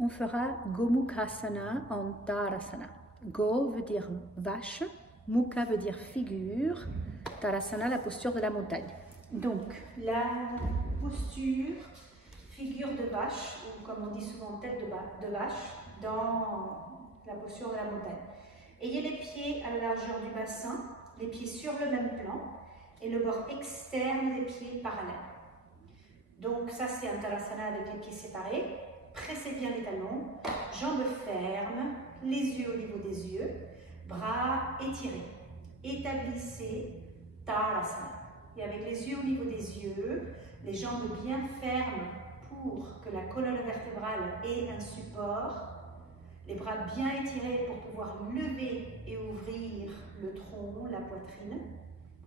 On fera Gomukhasana en Tadasana. Go veut dire vache, Mukha veut dire figure, Tadasana la posture de la montagne. Donc la posture figure de vache, ou comme on dit souvent tête de vache, dans la posture de la montagne. Ayez les pieds à la largeur du bassin, les pieds sur le même plan et le bord externe des pieds parallèles. Donc ça c'est un Tadasana avec les pieds séparés. Pressez bien les talons, jambes fermes, les yeux au niveau des yeux, bras étirés. Établissez Tadasana. Et avec les yeux au niveau des yeux, les jambes bien fermes pour que la colonne vertébrale ait un support. Les bras bien étirés pour pouvoir lever et ouvrir le tronc, la poitrine.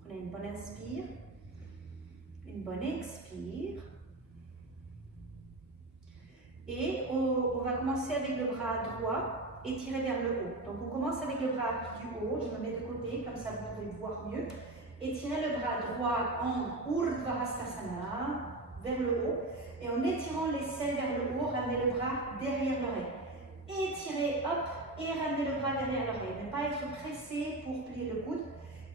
Prenez une bonne inspire, une bonne expire. Et on va commencer avec le bras droit étiré vers le haut. Donc on commence avec le bras du haut, je me mets de côté, comme ça vous pouvez voir mieux. Étirez le bras droit en Urdhva Hastasana, vers le haut. Et en étirant l'aisselle vers le haut, ramenez le bras derrière l'oreille. Étirez, hop, et ramenez le bras derrière l'oreille. Ne pas être pressé pour plier le coude.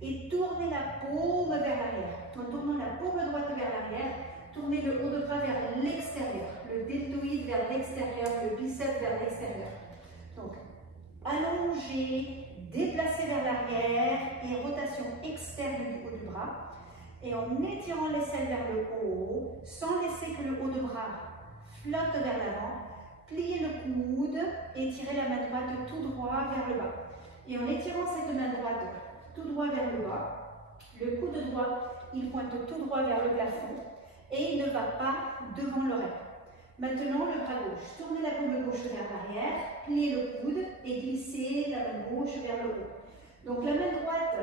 Et tournez la paume vers l'arrière. En tournant la paume droite vers l'arrière, tournez le haut de bras vers l'extérieur. Le deltoïde vers l'extérieur, le biceps vers l'extérieur. Donc, allongez, déplacez vers l'arrière et rotation externe du haut du bras. Et en étirant l'aisselle vers le haut, sans laisser que le haut de bras flotte vers l'avant, pliez le coude et tirez la main droite tout droit vers le bas. Et en étirant cette main droite tout droit vers le bas, le coude droit, il pointe tout droit vers le plafond et il ne va pas devant l'oreille. Maintenant, le bras gauche. Tournez la paume gauche vers l'arrière, pliez le coude et glissez la main gauche vers le haut. Donc la main droite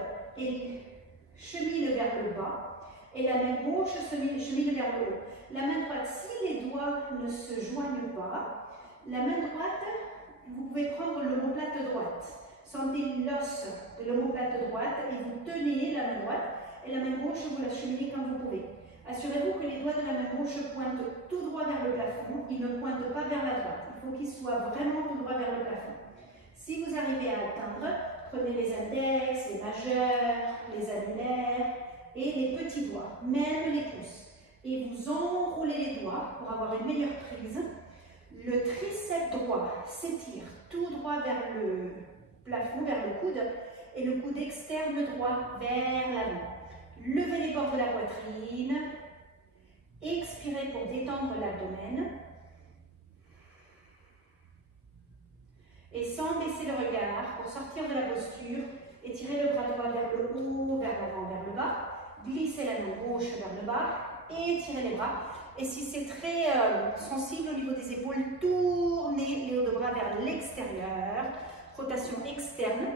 chemine vers le bas et la main gauche chemine vers le haut. La main droite, si les doigts ne se joignent pas, la main droite, vous pouvez prendre l'omoplate droite. Sentez l'os de l'omoplate droite et vous tenez la main droite et la main gauche, vous la cheminez comme vous pouvez. Assurez-vous que les doigts de la main gauche pointent tout droit vers le plafond, ils ne pointent pas vers la droite. Il faut qu'ils soient vraiment tout droit vers le plafond. Si vous arrivez à atteindre, prenez les index, les majeurs, les annulaires et les petits doigts, même les pouces. Et vous enroulez les doigts pour avoir une meilleure prise. Le triceps droit s'étire tout droit vers le plafond, vers le coude, et le coude externe droit vers l'avant. Levez les bords de la poitrine, expirez pour détendre l'abdomen. Et sans baisser le regard, pour sortir de la posture, étirez le bras droit vers le haut, vers l'avant, vers le bas. Glissez la main gauche vers le bas, étirez les bras. Et si c'est très sensible au niveau des épaules, tournez les hauts de bras vers l'extérieur. Rotation externe.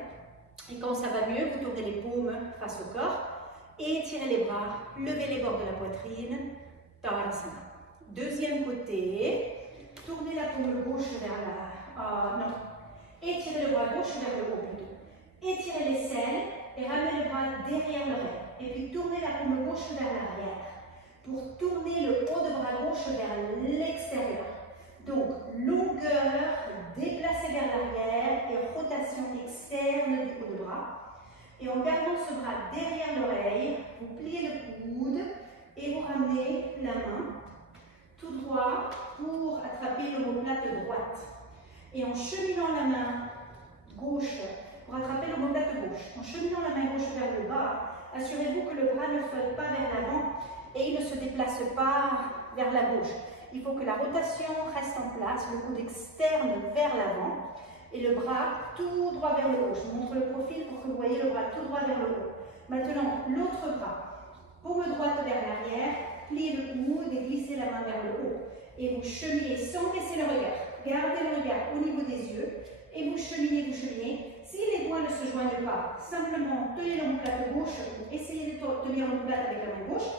Et quand ça va mieux, vous tournez les paumes face au corps. Étirez les bras, levez les bords de la poitrine. Tadasana. Deuxième côté. Tournez la paume gauche vers la... non. Étirez le bras gauche vers le haut plutôt. Étirez l'aisselle et ramenez le bras derrière l'oreille. Et puis tournez la paume gauche vers l'arrière. Pour tourner le haut de bras gauche vers l'extérieur. Donc, longueur, déplacée vers l'arrière et rotation externe du haut de bras. Et en gardant ce bras derrière l'oreille, vous pliez le coude et vous ramenez la main tout droit pour attraper l'omoplate droite. Et en cheminant la main gauche pour attraper l'omoplate gauche, en cheminant la main gauche vers le bas, assurez-vous que le bras ne flotte pas vers l'avant et il ne se déplace pas vers la gauche. Il faut que la rotation reste en place, le coude externe vers l'avant et le bras tout droit vers le haut. Je vous montre le profil pour que vous voyez le bras tout droit vers le haut. Maintenant, l'autre bras, paume droite vers l'arrière, pliez le coude et glissez la main vers le haut. Et vous cheminez sans baisser le regard. Gardez le regard au niveau des yeux et vous cheminez, vous cheminez. Si les doigts ne se joignent pas, simplement tenez l'omoplate gauche, essayez de tenir l'omoplate avec la main gauche.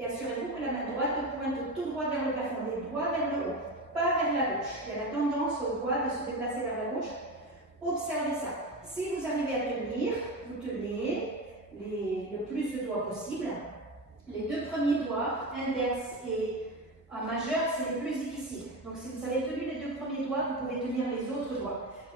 Et assurez-vous que la main droite pointe tout droit vers le plafond, les doigts vers le haut, pas vers la gauche. Il y a la tendance aux doigts de se déplacer vers la gauche. Observez ça. Si vous arrivez à tenir, vous tenez le plus de doigts possible. Les deux premiers doigts, index et majeur, c'est les plus difficiles. Donc si vous avez tenu les deux premiers doigts, vous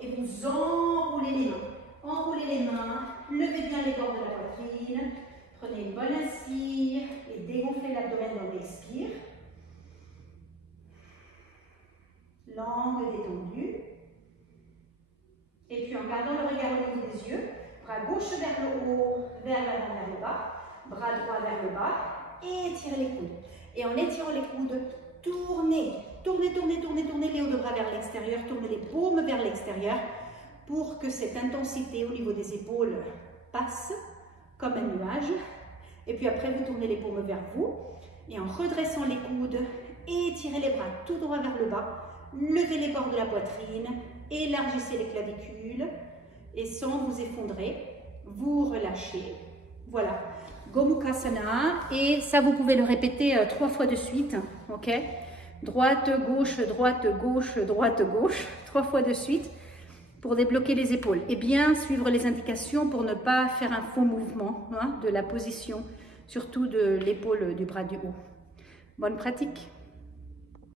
et vous enroulez les mains. Enroulez les mains, levez bien les bords de la poitrine, prenez une bonne inspire et dégonflez l'abdomen dans l'expire. Langue détendue. Et puis en gardant le regard au niveau des yeux, bras gauche vers le haut, vers l'avant, vers le bas, bras droit vers le bas, et étirez les coudes. Et en étirant les coudes, tournez, tournez, tournez, tournez, tournez les hauts de bras vers l'extérieur, tournez les paumes vers l'extérieur pour que cette intensité au niveau des épaules passe comme un nuage. Et puis après, vous tournez les paumes vers vous et en redressant les coudes, étirez les bras tout droit vers le bas, levez les bords de la poitrine, élargissez les clavicules et sans vous effondrer, vous relâchez. Voilà, Gomukhasana, et ça vous pouvez le répéter 3 fois de suite, ok? Droite, gauche, droite, gauche, droite, gauche, 3 fois de suite pour débloquer les épaules. Et bien suivre les indications pour ne pas faire un faux mouvement hein, de la position, surtout de l'épaule du bras du haut. Bonne pratique!